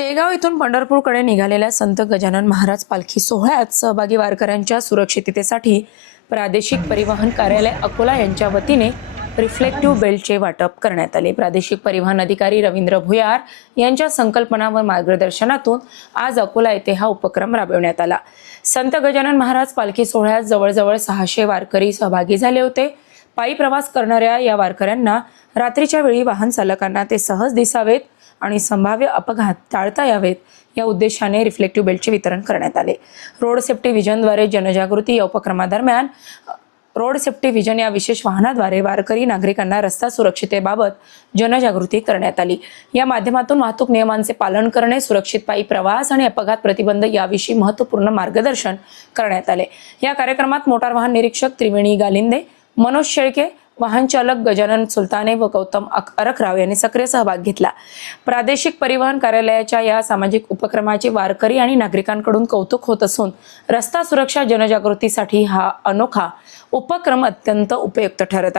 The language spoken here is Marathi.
शेगाव इथून पंढरपूरकडे निघालेल्या संत गजानन महाराज पालखी सोहळ्यात सहभागी वारकऱ्यांच्या सुरक्षिततेसाठी प्रादेशिक परिवहन कार्यालय अकोला यांच्या वतीने रिफ्लेक्टिव्ह बेल्टचे वाटप करण्यात आले। प्रादेशिक परिवहन अधिकारी रवींद्र भुयार यांच्या संकल्पना व मार्गदर्शनातून आज अकोला येथे हा उपक्रम राबविण्यात आला। संत गजानन महाराज पालखी सोहळ्यात जवळजवळ 600 वारकरी सहभागी झाले होते। पायी प्रवास करणाऱ्या या वारकऱ्यांना रात्रीच्या वेळी वाहन चालकांना ते सहज दिसावेत आणि संभाव्य अपघात टाळता यावेत या उद्देशाने रिफ्लेक्टिव्ह बेल्टचे वितरण करण्यात आले। रोड सेफ्टी विजनद्वारे जनजागृती या उपक्रमादरम्यान रोड सेफ्टी विजन या विशेष वाहनाद्वारे वारकरी नागरिकांना रस्ता सुरक्षिततेबाबत जनजागृती करण्यात आली। या माध्यमातून वाहतूक नियमांचे पालन करणे, सुरक्षित पायी प्रवास आणि अपघात प्रतिबंध याविषयी महत्त्वपूर्ण मार्गदर्शन करण्यात आले। या कार्यक्रमात मोटार वाहन निरीक्षक त्रिवेणी गालिंदे, मनोज शेळके, वाहन चालक गजानन सुलताने व गौतम अरकराव यांनी सक्रिय सहभाग घेतला। प्रादेशिक परिवहन कार्यालयाच्या या सामाजिक उपक्रमाचे वारकरी आणि नागरिकांकडून कौतुक होत असून रस्ता सुरक्षा जनजागृतीसाठी हा अनोखा उपक्रम अत्यंत उपयुक्त ठरत आहे।